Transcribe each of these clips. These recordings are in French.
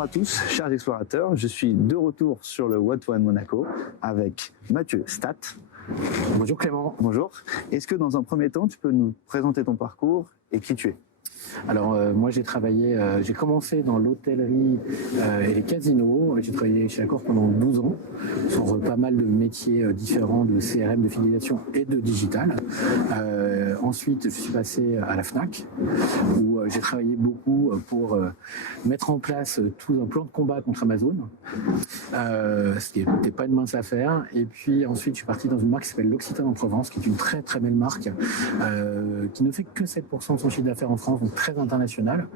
Bonjour à tous, chers explorateurs. Je suis de retour sur le What One Monaco avec Mathieu Stat. Bonjour Clément. Bonjour. Est-ce que dans un premier temps, tu peux nous présenter ton parcours et qui tu es ? Alors moi j'ai commencé dans l'hôtellerie et les casinos. J'ai travaillé chez Accor pendant 12 ans sur pas mal de métiers différents de CRM, de fidélisation et de digital. Ensuite je suis passé à la Fnac où j'ai travaillé beaucoup pour mettre en place tout un plan de combat contre Amazon, ce qui n'était pas une mince affaire. Et puis ensuite je suis parti dans une marque qui s'appelle l'Occitane en Provence, qui est une très très belle marque qui ne fait que 7% de son chiffre d'affaires en France, donc très international,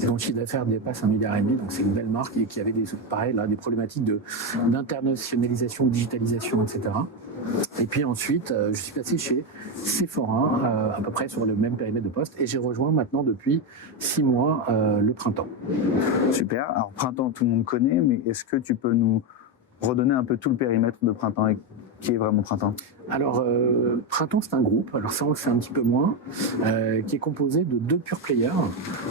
et dont le chiffre d'affaires dépasse 1,5 milliard. Donc c'est une belle marque et qui avait des problématiques d'internationalisation, de digitalisation, etc. Et puis ensuite, je suis passé chez Sephora, à peu près sur le même périmètre de poste, et j'ai rejoint maintenant depuis 6 mois le Printemps. Super. Alors Printemps, tout le monde connaît, mais est-ce que tu peux nous redonner un peu tout le périmètre de Printemps et qui est vraiment Printemps ? Alors, Printemps, c'est un groupe, alors ça on le sait un petit peu moins, qui est composé de 2 pure players.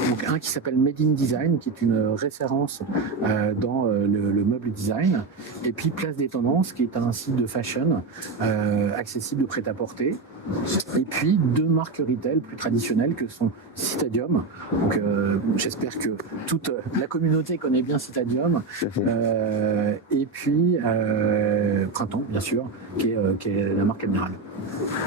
Donc un qui s'appelle Made in Design, qui est une référence dans le meuble design, et puis Place des Tendances, qui est un site de fashion accessible de prêt-à-porter. Et puis 2 marques retail plus traditionnelles que sont Citadium. Donc j'espère que toute la communauté connaît bien Citadium. Et puis Printemps, bien sûr, qui est la marque Amiral.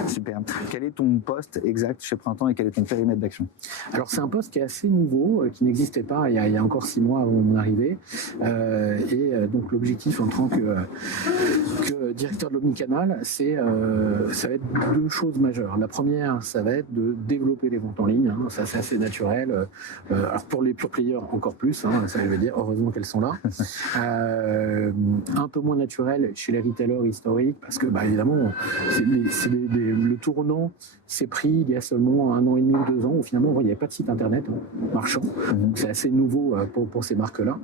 Super. Quel est ton poste exact chez Printemps et quel est ton périmètre d'action ? Alors c'est un poste qui est assez nouveau, qui n'existait pas il y a encore 6 mois avant mon arrivée. Donc l'objectif en tant que directeur de l'Omnicanal, ça va être 2 choses majeures. La première, ça va être de développer les ventes en ligne. Ça c'est assez naturel. Alors pour les pure players encore plus, ça je veux dire, heureusement qu'elles sont là. Un peu moins naturel chez les retailers historiques parce que évidemment le tournant s'est pris il y a seulement 1 an et demi ou 2 ans où finalement il n'y avait pas de site internet marchand. Donc c'est assez nouveau pour ces marques-là.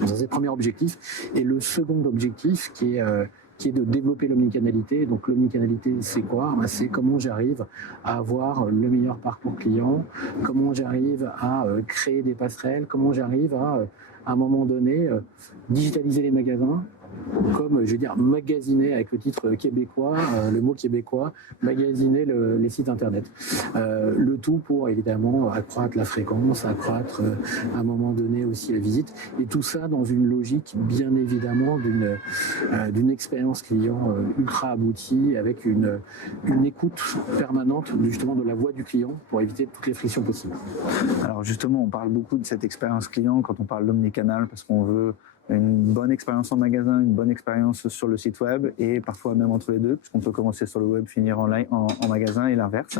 Donc, c'est le premier objectif. Et le second objectif qui est de développer l'omnicanalité. Donc l'omnicanalité, c'est quoi ? C'est comment j'arrive à avoir le meilleur parcours client, comment j'arrive à créer des passerelles, comment j'arrive à un moment donné, digitaliser les magasins, comme, je veux dire, magasiner avec le titre québécois, le mot québécois, magasiner les sites internet. Le tout pour, évidemment, accroître la fréquence, accroître, à un moment donné, aussi la visite. Et tout ça dans une logique, bien évidemment, d'une expérience client ultra aboutie, avec une écoute permanente, justement, de la voix du client pour éviter toutes les frictions possibles. Alors justement, on parle beaucoup de cette expérience client quand on parle d'omnicanal, parce qu'on veut une bonne expérience en magasin, une bonne expérience sur le site web et parfois même entre les deux, puisqu'on peut commencer sur le web, finir en magasin et l'inverse.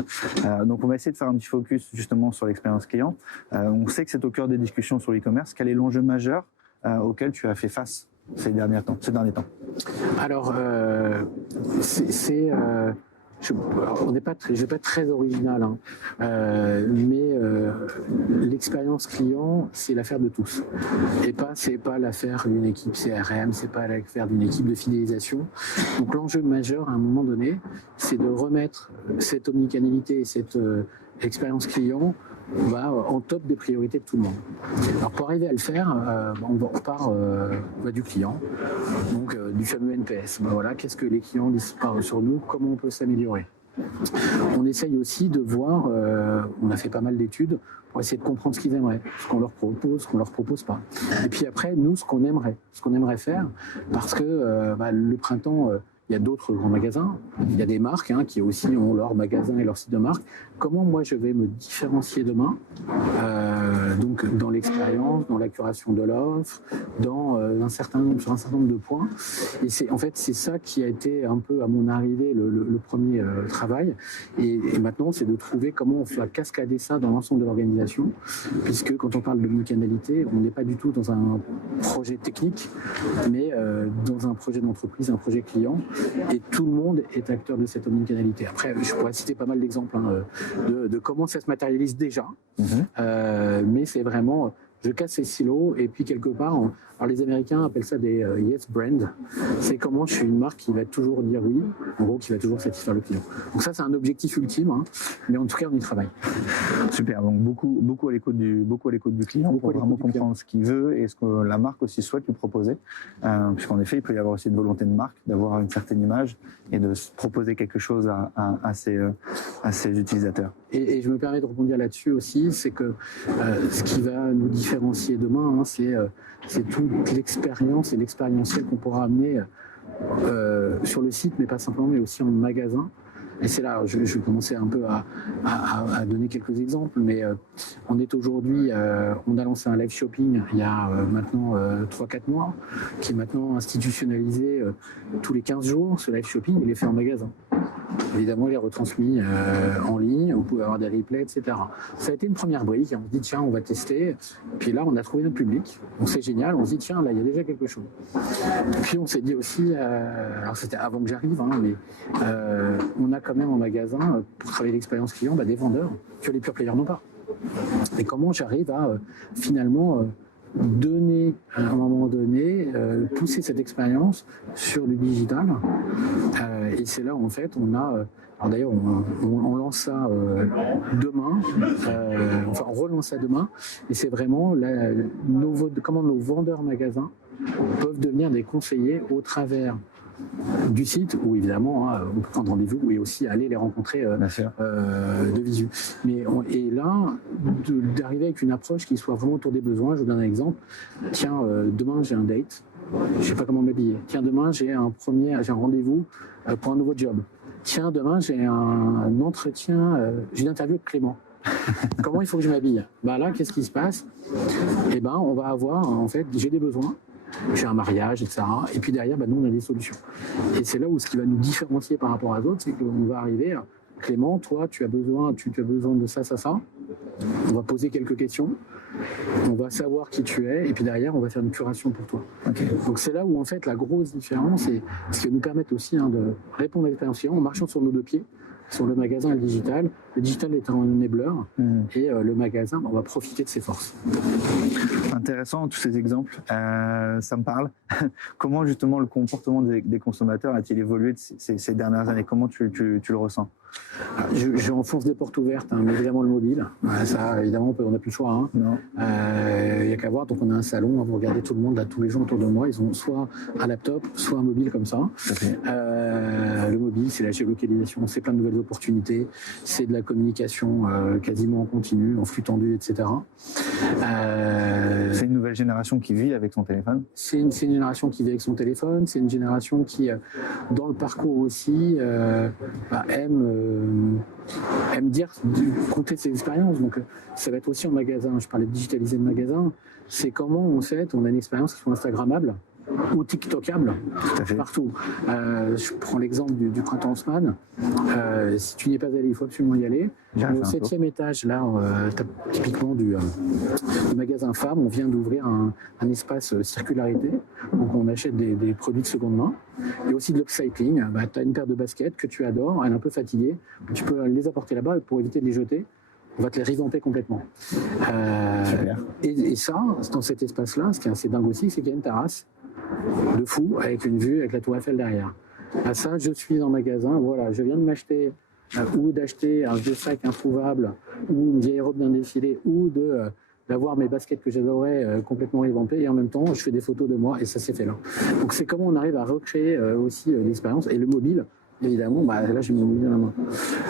Donc on va essayer de faire un petit focus justement sur l'expérience client. On sait que c'est au cœur des discussions sur l'e-commerce. Quel est l'enjeu majeur auquel tu as fait face ces derniers temps ? Alors, je ne vais pas être très original, mais l'expérience client, c'est l'affaire de tous. Et c'est pas l'affaire d'une équipe CRM, c'est pas l'affaire d'une équipe de fidélisation. Donc l'enjeu majeur, à un moment donné, c'est de remettre cette omnicanalité et cette expérience client en top des priorités de tout le monde. Alors pour arriver à le faire, on part du client, donc du fameux NPS. Voilà, qu'est-ce que les clients disent sur nous, comment on peut s'améliorer. On essaye aussi de voir, on a fait pas mal d'études pour essayer de comprendre ce qu'ils aimeraient, ce qu'on leur propose, ce qu'on leur propose pas. Et puis après, nous, ce qu'on aimerait faire, parce que le Printemps, il y a d'autres grands magasins, il y a des marques qui aussi ont leur magasin et leur site de marque. Comment moi je vais me différencier demain, donc dans l'expérience, dans la curation de l'offre, sur un certain nombre de points. Et c'est ça qui a été un peu à mon arrivée le premier travail. Et maintenant c'est de trouver comment on va cascader ça dans l'ensemble de l'organisation, puisque quand on parle de omnicanalité, on n'est pas du tout dans un projet technique, mais dans un projet d'entreprise, un projet client. Et tout le monde est acteur de cette omnicanalité. Après, je pourrais citer pas mal d'exemples de comment ça se matérialise déjà, mais c'est vraiment je casse ces silos et puis quelque part, alors les Américains appellent ça des yes brand. C'est comment je suis une marque qui va toujours dire oui, en gros qui va toujours satisfaire le client. Donc ça c'est un objectif ultime, hein, mais en tout cas on y travaille. Super, donc beaucoup à l'écoute du client pour vraiment comprendre ce qu'il veut et ce que la marque aussi souhaite lui proposer. Puisqu'en effet, il peut y avoir aussi une volonté de marque d'avoir une certaine image et de proposer quelque chose à ses utilisateurs. Et je me permets de rebondir là-dessus aussi, c'est que ce qui va nous différencier demain, hein, c'est toute l'expérience et l'expérientiel qu'on pourra amener sur le site, mais pas simplement, mais aussi en magasin. Et c'est là, je vais commencer un peu à donner quelques exemples, mais on est aujourd'hui, on a lancé un live shopping il y a maintenant 3-4 mois, qui est maintenant institutionnalisé tous les 15 jours. Ce live shopping, il est fait en magasin. Évidemment, il est retransmis en ligne, vous pouvez avoir des replays, etc. Ça a été une première brique, on se dit tiens, on va tester. Puis là, on a trouvé notre public, donc c'est génial, on se dit tiens, là, il y a déjà quelque chose. Puis on s'est dit aussi, alors c'était avant que j'arrive, hein, mais on a quand même en magasin, pour travailler l'expérience client, des vendeurs que les pure players n'ont pas. Et comment j'arrive à finalement donner à un moment donné, pousser cette expérience sur le digital. Et c'est là où en fait on a, alors d'ailleurs on lance ça demain, enfin on relance ça demain, et c'est vraiment comment nos vendeurs magasins peuvent devenir des conseillers au travers du site, où évidemment hein, on peut prendre rendez-vous et aussi aller les rencontrer de visu. Et là, d'arriver avec une approche qui soit vraiment autour des besoins. Je vous donne un exemple. Tiens, demain j'ai un date, je ne sais pas comment m'habiller. Tiens, demain j'ai un rendez-vous pour un nouveau job. Tiens, demain j'ai un entretien, j'ai une interview avec Clément. Comment il faut que je m'habille? Là, qu'est-ce qui se passe? On va avoir, en fait, j'ai des besoins. J'ai un mariage, etc. Et puis derrière, nous, on a des solutions. Et c'est là où ce qui va nous différencier par rapport à d'autres, c'est qu'on va arriver à Clément, toi, tu as besoin de ça, ça, ça. On va poser quelques questions. On va savoir qui tu es. Et puis derrière, on va faire une curation pour toi. Okay. Donc c'est là où, en fait, la grosse différence, et ce qui va nous permettre aussi de répondre à l'expérience client en marchant sur nos deux pieds, sur le magasin et le digital. Le digital étant un enabler et le magasin, on va profiter de ses forces. Intéressant, tous ces exemples, ça me parle. Comment justement le comportement des consommateurs a-t-il évolué ces dernières années? Comment tu le ressens? Je enfonce des portes ouvertes, mais évidemment le mobile. Ça, évidemment, on n'a plus le choix. Hein. Il n'y a qu'à voir. Donc on a un salon, vous regardez tout le monde, là, tous les gens autour de moi, ils ont soit un laptop, soit un mobile comme ça. Okay. Le mobile, c'est la géolocalisation, c'est plein de nouvelles opportunités, c'est de la communication quasiment en continu, en flux tendu, etc. C'est une nouvelle génération qui vit avec son téléphone? C'est une génération qui vit avec son téléphone, c'est une génération qui, dans le parcours aussi, aime compter ses expériences. Donc ça va être aussi en magasin. Je parlais de digitaliser le magasin. C'est comment on a une expérience qui soit instagrammable ou TikTokable partout. Je prends l'exemple du printemps Haussmann. Si tu n'y es pas allé, il faut absolument y aller. Au 7e étage, là, typiquement du magasin Femmes, on vient d'ouvrir un espace circularité. Donc on achète des produits de seconde main. Et aussi de l'upcycling. Tu as une paire de baskets que tu adores, elle est un peu fatiguée. Tu peux les apporter là-bas pour éviter de les jeter. On va te les revamper complètement. Et ça, dans cet espace-là, ce qui est assez dingue aussi, c'est qu'il y a une terrasse de fou avec une vue avec la Tour Eiffel derrière. Ça, je suis en magasin, voilà, je viens de m'acheter ou d'acheter un vieux sac introuvable ou une vieille robe d'un défilé ou d'avoir mes baskets que j'adorais complètement revampées, et en même temps je fais des photos de moi et ça s'est fait là. Donc c'est comment on arrive à recréer aussi l'expérience. Et le mobile, évidemment, là j'ai mon mobile à la main.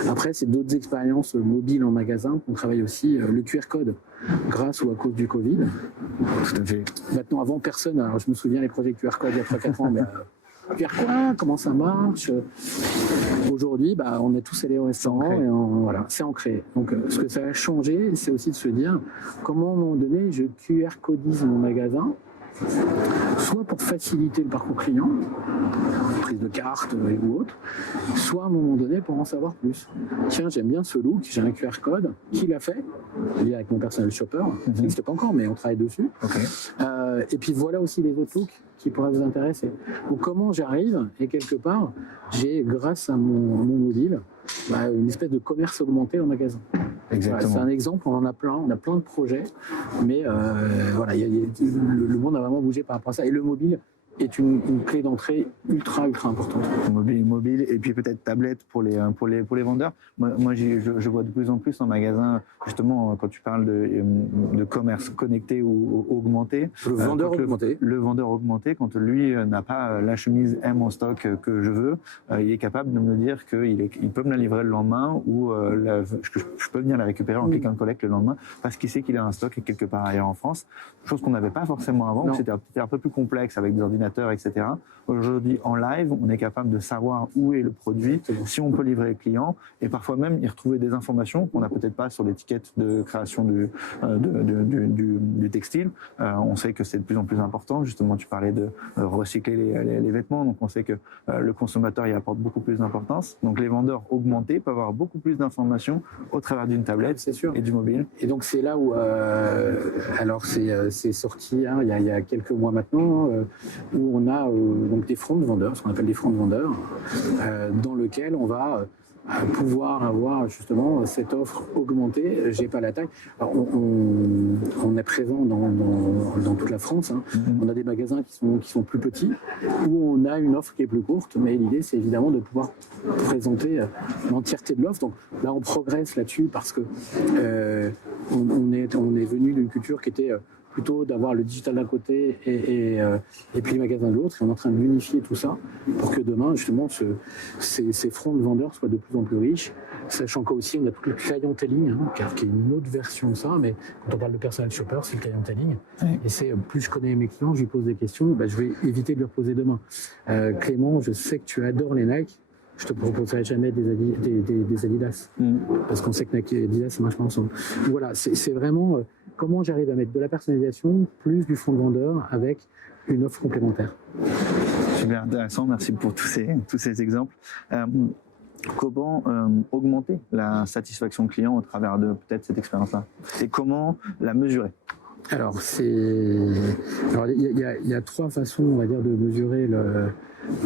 Après c'est d'autres expériences mobiles en magasin qu'on travaille aussi. Le QR code, grâce ou à cause du Covid. Tout à fait. Maintenant, avant personne, alors je me souviens les projets QR code il y a 3-4 ans, mais QR code, comment ça marche? Aujourd'hui, on est tous allés au restaurant et voilà, c'est ancré. Donc ce que ça a changé, c'est aussi de se dire comment à un moment donné je QR codise mon magasin, soit pour faciliter le parcours client, prise de carte ou autre, soit à un moment donné pour en savoir plus. Tiens, j'aime bien ce look, j'ai un QR code, qui l'a fait? Lié avec mon personnel shopper, ça n'existe pas encore, mais on travaille dessus. Et puis voilà aussi les autres looks qui pourraient vous intéresser. Donc comment j'arrive, et quelque part, j'ai, grâce à mon mobile, une espèce de commerce augmenté en magasin. Voilà, c'est un exemple, on en a plein, on a plein de projets, mais voilà, le monde a vraiment bougé par rapport à ça. Et le mobile est une clé d'entrée ultra importante. Mobile et puis peut-être tablette pour les vendeurs. Moi je vois de plus en plus en magasin, justement, quand tu parles de commerce connecté ou augmenté. Le vendeur augmenté. Le vendeur augmenté, quand lui n'a pas la chemise M en stock que je veux, il est capable de me dire qu'il peut me la livrer le lendemain ou je peux venir la récupérer en click and collect le lendemain parce qu'il sait qu'il a un stock quelque part ailleurs en France. Chose qu'on n'avait pas forcément avant, c'était un peu plus complexe avec des ordinateurs, etc. Aujourd'hui, en live, on est capable de savoir où est le produit, si on peut livrer le client, et parfois même y retrouver des informations qu'on n'a peut-être pas sur l'étiquette de création du textile. On sait que c'est de plus en plus important. Justement, tu parlais de recycler les vêtements, donc on sait que le consommateur y apporte beaucoup plus d'importance. Donc les vendeurs augmentés peuvent avoir beaucoup plus d'informations au travers d'une tablette et du mobile. Et donc c'est là où, alors c'est sorti il y a quelques mois maintenant, où on a donc des fronts de vendeurs, ce qu'on appelle des fronts de vendeurs, dans lequel on va pouvoir avoir justement cette offre augmentée. J'ai pas la taille. Alors, on est présent dans toute la France. Hein. On a des magasins qui sont plus petits où on a une offre qui est plus courte, mais l'idée c'est évidemment de pouvoir présenter l'entièreté de l'offre. Donc là on progresse là-dessus parce que on est venu d'une culture qui était plutôt d'avoir le digital d'un côté et puis les magasins de l'autre, et on est en train de unifier tout ça pour que demain, justement, ces fronts de vendeurs soient de plus en plus riches, sachant qu'aussi on a tout le clienteling, qui est une autre version de ça, mais quand on parle de personal shopper, c'est le clienteling, et c'est plus je connais mes clients, je lui pose des questions, je vais éviter de leur poser demain. Clément, je sais que tu adores les Nike, je te proposerai jamais des Adidas, parce qu'on sait que Nike et Adidas, ça marche pas ensemble. Voilà, c'est vraiment comment j'arrive à mettre de la personnalisation plus du front de vendeur avec une offre complémentaire. Super intéressant, merci pour tous ces exemples. Comment augmenter la satisfaction client au travers de peut-être cette expérience-là, et comment la mesurer? Alors il y a trois façons, on va dire, de mesurer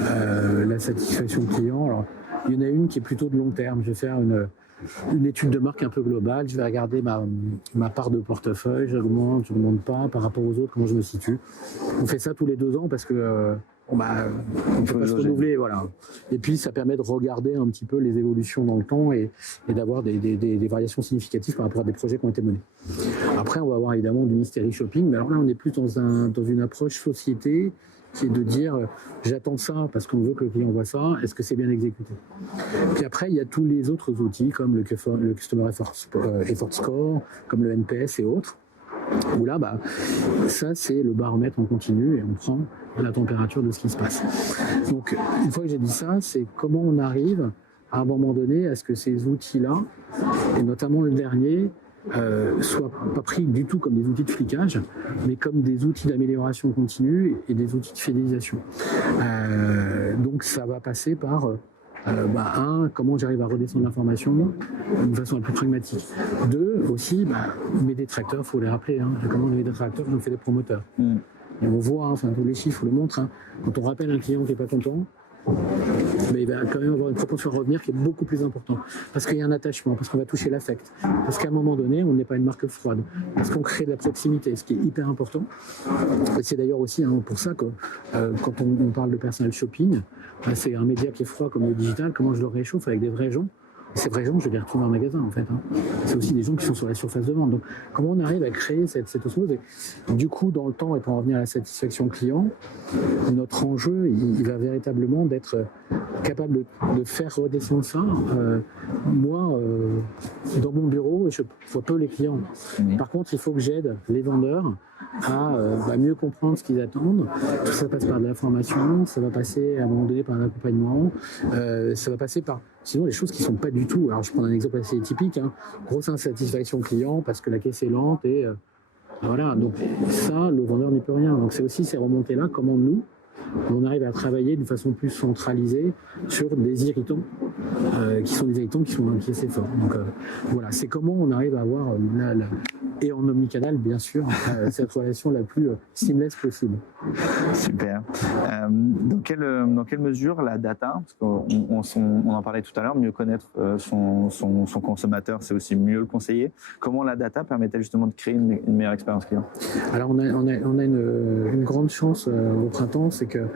la satisfaction client. Alors, il y en a une qui est plutôt de long terme. Je vais faire une étude de marque un peu globale. Je vais regarder ma part de portefeuille. J'augmente, je n'augmente pas par rapport aux autres, comment je me situe. On fait ça tous les 2 ans parce que on peut se renouveler, voilà. Et puis ça permet de regarder un petit peu les évolutions dans le temps et d'avoir des variations significatives par rapport à des projets qui ont été menés. Après, on va avoir évidemment du mystery shopping, mais alors là, on est plus dans une approche société qui est de dire j'attends ça parce qu'on veut que le client voit ça, est-ce que c'est bien exécuté? Puis après, il y a tous les autres outils comme le Customer Effort Score, comme le NPS et autres, où là, ça c'est le baromètre en continu et on prend la température de ce qui se passe. Donc, une fois que j'ai dit ça, c'est comment on arrive à un moment donné à ce que ces outils-là, et notamment le dernier, soient pas pris du tout comme des outils de flicage, mais comme des outils d'amélioration continue et des outils de fidélisation. Donc ça va passer par comment j'arrive à redescendre l'information d'une façon la plus pragmatique. 2, aussi, mes détracteurs, il faut les rappeler. Comment mes détracteurs, je me fais des promoteurs. Et on voit, tous les chiffres le montrent, quand on rappelle un client qui n'est pas content, il va quand même avoir une propension à revenir qui est beaucoup plus importante. Parce qu'il y a un attachement, parce qu'on va toucher l'affect. Parce qu'à un moment donné, on n'est pas une marque froide. Parce qu'on crée de la proximité, ce qui est hyper important. Et c'est d'ailleurs aussi pour ça que quand on parle de personal shopping, c'est un média qui est froid comme le digital, comment je le réchauffe avec des vrais gens. Et ces vrais gens, je vais les retrouver en magasin en fait. C'est aussi des gens qui sont sur la surface de vente. Donc comment on arrive à créer cette osmose? Du coup, dans le temps, et pour en revenir à la satisfaction client, notre enjeu, il va véritablement d'être capable de faire redescendre ça. Moi, dans mon bureau, je vois peu les clients. Par contre, il faut que j'aide les vendeurs à mieux comprendre ce qu'ils attendent. Tout ça passe par de la formation, ça va passer à un moment donné par un accompagnement, ça va passer par sinon des choses qui ne sont pas du tout. Alors je prends un exemple assez typique, grosse insatisfaction client parce que la caisse est lente et voilà. Donc ça, le vendeur n'y peut rien. Donc c'est aussi ces remontées-là, comment nous, on arrive à travailler d'une façon plus centralisée sur des irritants qui sont des irritants qui sont assez forts. Donc voilà, c'est comment on arrive à avoir et en omnicanal, bien sûr, cette relation la plus seamless possible. Super. Dans quelle mesure la data, parce qu'on en parlait tout à l'heure, mieux connaître son consommateur, c'est aussi mieux le conseiller. Comment la data permet-elle justement de créer une meilleure expérience client? Alors on a une grande chance au printemps, c'est que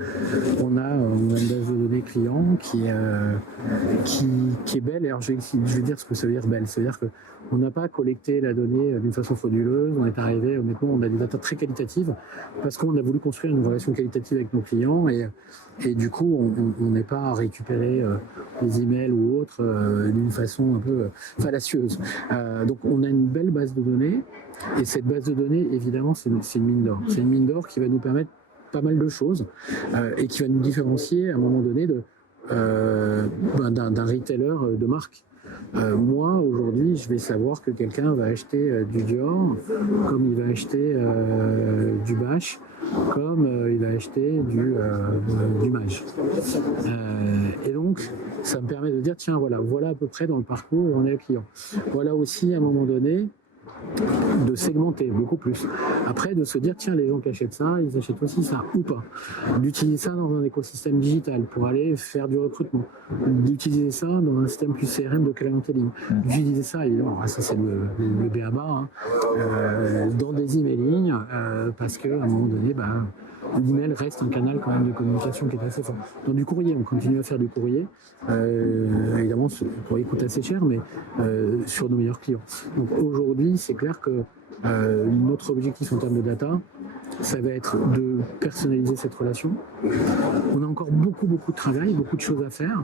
on a une base de données client qui est belle. Alors je vais dire ce que ça veut dire belle. C'est-à-dire qu'on n'a pas collecté la donnée d'une façon frauduleuse. On est arrivé, honnêtement, on a des datas très qualitatives parce qu'on a voulu construire une relation qualitative avec nos clients et du coup on n'est pas à récupérer les emails ou autres d'une façon un peu fallacieuse. Donc on a une belle base de données et cette base de données, évidemment, c'est une mine d'or. C'est une mine d'or qui va nous permettre pas mal de choses et qui va nous différencier à un moment donné d'un retailer de marque. Moi, aujourd'hui, je vais savoir que quelqu'un va acheter du Dior, comme il va acheter du Bash, comme il va acheter du Mage. Et donc, ça me permet de dire, tiens, voilà à peu près dans le parcours où on est le client. Voilà aussi, à un moment donné, de segmenter beaucoup plus. Après, de se dire, tiens, les gens qui achètent ça, ils achètent aussi ça ou pas. D'utiliser ça dans un écosystème digital pour aller faire du recrutement. D'utiliser ça dans un système plus CRM de clienteling. D'utiliser ça, évidemment, ça c'est le BABA, dans des emailing, parce qu'à un moment donné, l'email reste un canal quand même de communication qui est assez fort. Dans du courrier, on continue à faire du courrier. Évidemment, le courrier coûte assez cher, mais sur nos meilleurs clients. Donc aujourd'hui, c'est clair que notre objectif en termes de data, ça va être de personnaliser cette relation. On a encore beaucoup de travail, beaucoup de choses à faire.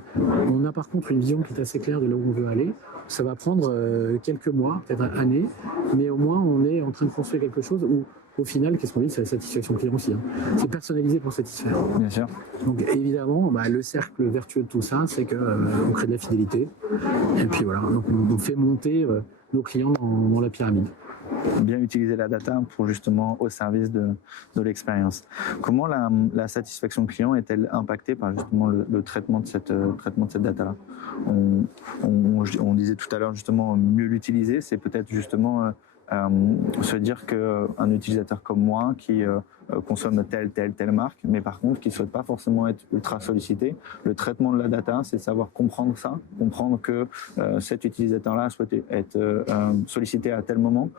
On a par contre une vision qui est assez claire de là où on veut aller. Ça va prendre quelques mois, peut-être années, mais au moins on est en train de construire quelque chose où au final, qu'est-ce qu'on dit? C'est la satisfaction client aussi. C'est personnalisé pour satisfaire. Bien sûr. Donc évidemment, le cercle vertueux de tout ça, c'est qu'on crée de la fidélité. Et puis voilà, donc on fait monter nos clients dans la pyramide. Bien utiliser la data pour justement au service de l'expérience. Comment la satisfaction client est-elle impactée par justement le traitement de cette data-là? On disait tout à l'heure justement mieux l'utiliser, c'est peut-être justement se dire qu'un utilisateur comme moi qui consomme telle marque, mais par contre qui ne souhaite pas forcément être ultra sollicité, le traitement de la data, c'est savoir comprendre ça, comprendre que cet utilisateur-là souhaite être sollicité à tel moment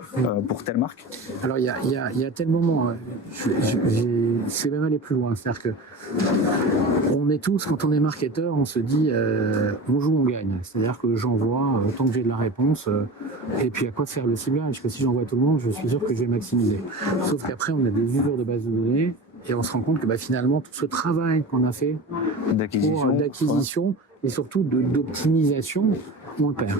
pour telle marque. Alors il y a tel moment, c'est même aller plus loin, c'est-à-dire que on est tous, quand on est marketeur, on se dit on joue, on gagne, c'est-à-dire que j'envoie tant que j'ai de la réponse et puis à quoi sert le ciblage, que si j'envoie à tout le monde, je suis sûr que je vais maximiser. Sauf qu'après on a des usures de base de données et on se rend compte que finalement tout ce travail qu'on a fait d'acquisition et surtout d'optimisation, on le perd.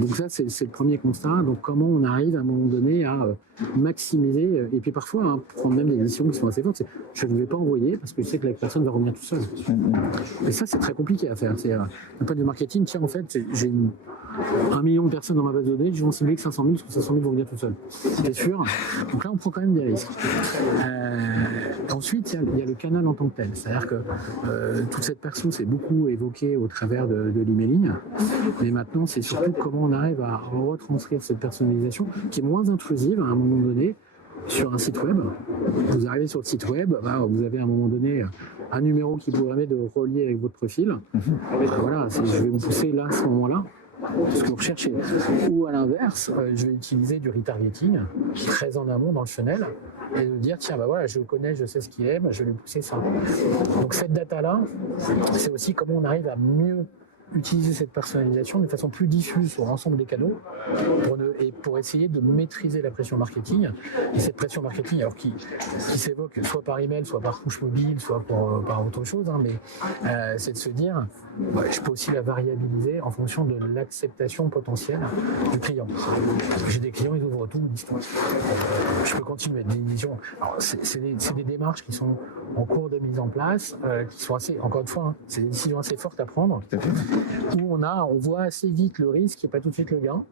Donc ça c'est le premier constat. Donc comment on arrive à un moment donné à maximiser et puis parfois prendre même des décisions qui sont assez fortes. Je ne vais pas envoyer parce que je sais que la personne va revenir tout seul. Et ça c'est très compliqué à faire. C'est un point de vue marketing. Tiens, en fait j'ai 1 million de personnes dans ma base de données, je vais en cibler que 500 000 parce que 500 000 vont venir tout seul. C'est sûr. Donc là on prend quand même des risques. Ensuite il y a le canal en tant que tel. C'est-à-dire que toute cette perso c'est beaucoup évoqué au travers de l'emailing. Mais maintenant, c'est surtout comment on arrive à retranscrire cette personnalisation qui est moins intrusive à un moment donné sur un site web. Vous arrivez sur le site web, vous avez à un moment donné un numéro qui vous permet de relier avec votre profil. Voilà, je vais vous pousser là à ce moment-là. Ce que vous recherchez. Ou à l'inverse, je vais utiliser du retargeting très en amont dans le funnel et de dire tiens voilà, je le connais, je sais ce qu'il aime, je vais lui pousser ça. Donc cette data-là, c'est aussi comment on arrive à mieux utiliser cette personnalisation de façon plus diffuse sur l'ensemble des canaux pour essayer de maîtriser la pression marketing. Et cette pression marketing, alors qui s'évoque soit par email, soit par push mobile, soit par autre chose, mais c'est de se dire, je peux aussi la variabiliser en fonction de l'acceptation potentielle du client. J'ai des clients, ils ouvrent tout, ils disent tout. Je peux continuer. C'est des démarches qui sont en cours de mise en place, qui sont assez, encore une fois, c'est des décisions assez fortes à prendre. Où on voit assez vite le risque et pas tout de suite le gain,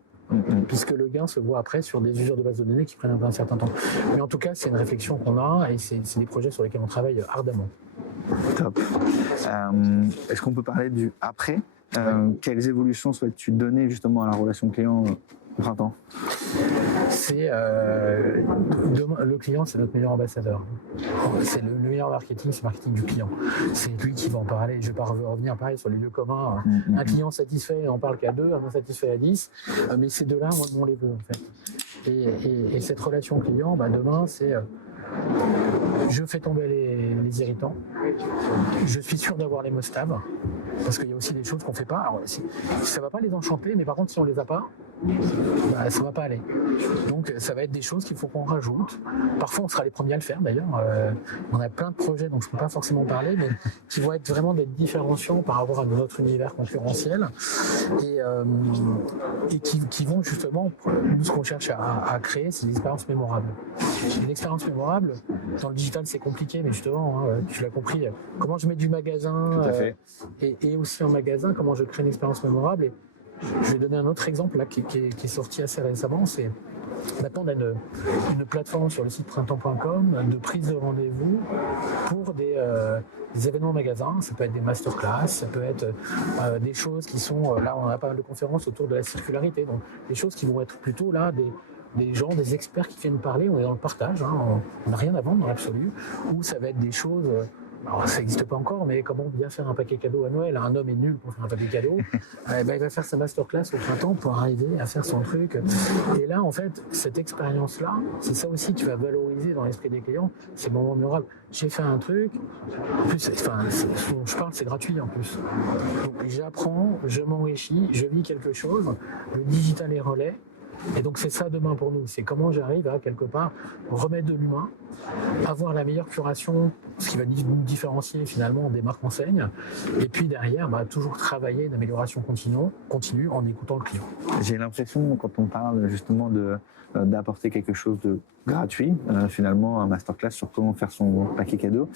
puisque le gain se voit après sur des usures de base de données qui prennent un certain temps. Mais en tout cas, c'est une réflexion qu'on a et c'est des projets sur lesquels on travaille ardemment. Top. Est-ce qu'on peut parler du après? Quelles évolutions souhaites-tu donner justement à la relation client printemps? C'est le client, c'est notre meilleur ambassadeur. C'est le meilleur marketing, c'est le marketing du client. C'est lui qui va en parler. Je ne vais pas revenir pareil sur les lieux communs. Un client satisfait, on parle qu'à 2, un insatisfait à 10. Mais ces deux-là, on les veut en fait. Et cette relation client, demain, c'est je fais tomber les irritants. Je suis sûr d'avoir les must-have. Parce qu'il y a aussi des choses qu'on ne fait pas. Alors, ça ne va pas les enchanter, mais par contre, si on ne les a pas, ça ne va pas aller. Donc, ça va être des choses qu'il faut qu'on rajoute. Parfois, on sera les premiers à le faire, d'ailleurs. On a plein de projets dont je ne peux pas forcément parler, mais qui vont être vraiment des différenciants par rapport à notre univers concurrentiel et qui vont justement, nous, ce qu'on cherche à créer, c'est des expériences mémorables. Une expérience mémorable, dans le digital, c'est compliqué, mais justement, tu l'as compris, comment je mets du magasin et aussi en magasin, comment je crée une expérience mémorable. Et je vais donner un autre exemple là, qui est sorti assez récemment. C'est maintenant on a une plateforme sur le site printemps.com de prise de rendez-vous pour des événements magasins. Ça peut être des masterclass, ça peut être des choses qui sont là, on a pas mal de conférences autour de la circularité, donc des choses qui vont être plutôt là des gens, des experts qui viennent parler. On est dans le partage, on n'a rien à vendre dans l'absolu, ou ça va être des choses. Alors, ça n'existe pas encore, mais comment bien faire un paquet cadeau à Noël? Un homme est nul pour faire un paquet cadeau. Il va faire sa masterclass au printemps pour arriver à faire son truc. Et là, en fait, cette expérience-là, c'est ça aussi que tu vas valoriser dans l'esprit des clients. C'est le moment mémorable. J'ai fait un truc. En plus, ce dont je parle, c'est gratuit en plus. Donc, j'apprends, je m'enrichis, je vis quelque chose. Le digital est relais. Et donc c'est ça demain pour nous, c'est comment j'arrive à quelque part remettre de l'humain, avoir la meilleure curation, ce qui va nous différencier finalement des marques enseignes, et puis derrière toujours travailler d'amélioration continue en écoutant le client. J'ai l'impression, quand on parle justement d'apporter quelque chose de gratuit, finalement un masterclass sur comment faire son paquet cadeau,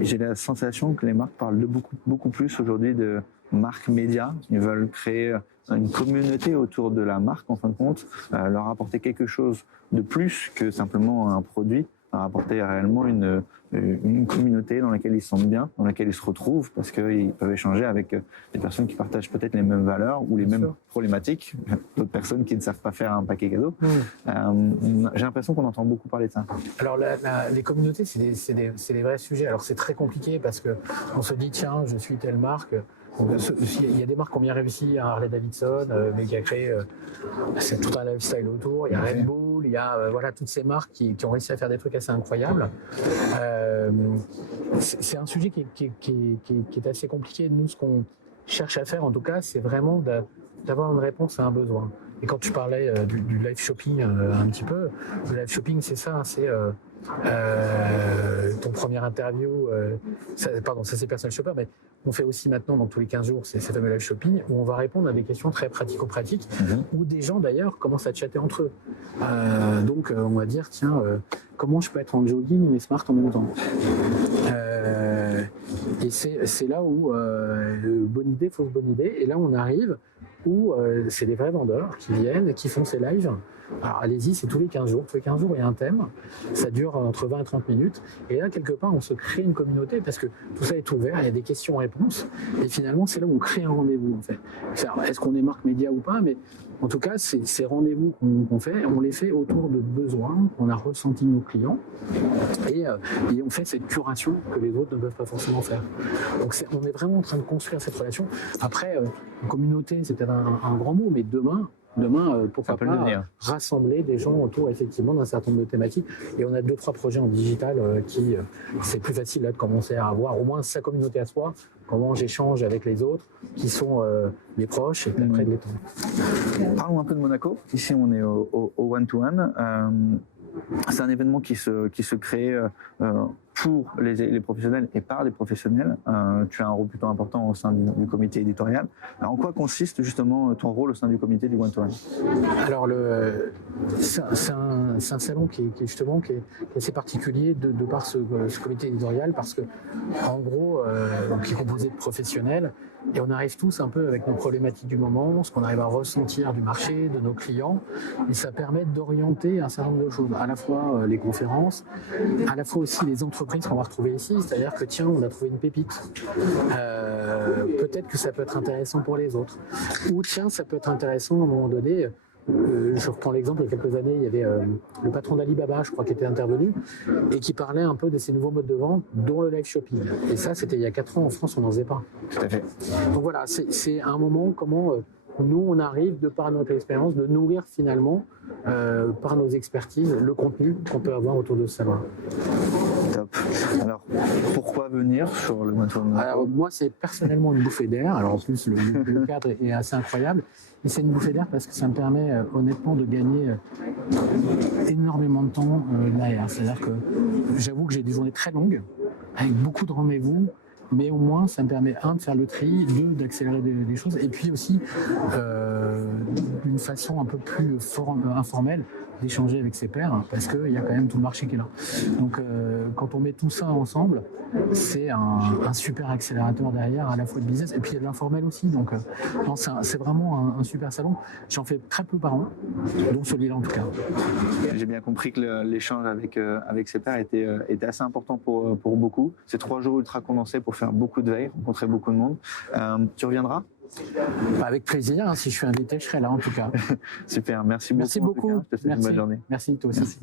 j'ai la sensation que les marques parlent de beaucoup plus aujourd'hui de marques médias. Ils veulent créer une communauté autour de la marque, en fin de compte, leur apporter quelque chose de plus que simplement un produit, leur apporter réellement une communauté dans laquelle ils se sentent bien, dans laquelle ils se retrouvent, parce qu'ils peuvent échanger avec des personnes qui partagent peut-être les mêmes valeurs ou les mêmes problématiques, d'autres personnes qui ne savent pas faire un paquet cadeau. J'ai l'impression qu'on entend beaucoup parler de ça. Alors les communautés, c'est des vrais sujets. Alors c'est très compliqué parce qu'on se dit, tiens, je suis telle marque. Il y a des marques qui ont bien réussi, Harley Davidson, mais qui a créé c'est tout un lifestyle autour. Il y a Red Bull, il y a toutes ces marques qui ont réussi à faire des trucs assez incroyables. C'est un sujet qui est assez compliqué. Nous, ce qu'on cherche à faire, en tout cas, c'est vraiment d'avoir une réponse à un besoin. Et quand tu parlais du live shopping un petit peu, le live shopping, c'est ça, c'est ton première interview, ça c'est personal shopper, mais on fait aussi maintenant dans tous les 15 jours ces fameux live shopping où on va répondre à des questions très pratico-pratiques où des gens d'ailleurs commencent à chatter entre eux. Donc on va dire tiens, comment je peux être en jogging mais smart en même temps. Et c'est là où bonne idée, fausse bonne idée, et là on arrive où c'est des vrais vendeurs qui viennent, qui font ces lives. Alors allez-y, c'est tous les 15 jours. Tous les 15 jours, il y a un thème. Ça dure entre 20 et 30 minutes. Et là, quelque part, on se crée une communauté parce que tout ça est ouvert, il y a des questions-réponses. Et finalement, c'est là où on crée un rendez-vous, en fait. Est-ce qu'on est marque média ou pas? Mais en tout cas, ces rendez-vous qu'on fait, on les fait autour de besoins qu'on a ressentis de nos clients. Et on fait cette curation que les autres ne peuvent pas forcément faire. Donc on est vraiment en train de construire cette relation. Après, communauté, c'est peut-être un grand mot, mais demain, pourquoi pas rassembler des gens autour effectivement d'un certain nombre de thématiques. Et on a 2-3 projets en digital qui c'est plus facile là, de commencer à avoir au moins sa communauté à soi, comment j'échange avec les autres qui sont mes proches et puis après de l'étendre. Parlons un peu de Monaco. Ici on est au one-to-one. C'est un événement qui se crée pour les professionnels et par les professionnels. Tu as un rôle plutôt important au sein du comité éditorial. Alors, en quoi consiste justement ton rôle au sein du comité du One-to-One? Alors c'est un salon qui est assez particulier de par ce comité éditorial parce que en gros qui est composé de professionnels et on arrive tous un peu avec nos problématiques du moment, ce qu'on arrive à ressentir du marché, de nos clients, et ça permet d'orienter un certain nombre de choses, à la fois les conférences, à la fois aussi les entreprises qu'on va retrouver ici, c'est-à-dire que tiens, on a trouvé une pépite, peut-être que ça peut être intéressant pour les autres, ou tiens, ça peut être intéressant à un moment donné, je reprends l'exemple, il y a quelques années, il y avait le patron d'Alibaba, je crois, qui était intervenu et qui parlait un peu de ces nouveaux modes de vente, dont le live shopping. Et ça, c'était il y a 4 ans, en France, on n'en faisait pas. Tout à fait. Donc voilà, c'est un moment comment nous, on arrive, de par notre expérience, de nourrir finalement, par nos expertises, le contenu qu'on peut avoir autour de ce savoir. Top. Alors, pourquoi venir sur le One to One? Alors, moi, c'est personnellement une bouffée d'air. Alors, en plus, le cadre est assez incroyable. Et c'est une bouffée d'air parce que ça me permet, honnêtement, de gagner énormément de temps derrière. C'est-à-dire que j'avoue que j'ai des journées très longues, avec beaucoup de rendez-vous. Mais au moins, ça me permet, de faire le tri, d'accélérer des choses, et puis aussi, d'une façon un peu plus informelle, d'échanger avec ses pairs, parce qu'il y a quand même tout le marché qui est là. Donc, quand on met tout ça ensemble, c'est un super accélérateur derrière, à la fois de business, et puis il y a de l'informel aussi. Donc, c'est vraiment un super salon. J'en fais très peu par an, dont celui-là en tout cas. J'ai bien compris que l'échange avec ses pairs était assez important pour beaucoup. C'est 3 jours ultra condensés pour faire beaucoup de veille, rencontrer beaucoup de monde. Tu reviendras? Avec plaisir, si je suis invité, je serai là en tout cas. Super, merci beaucoup. Merci beaucoup. Je te souhaite une bonne journée. Merci, toi aussi. Merci.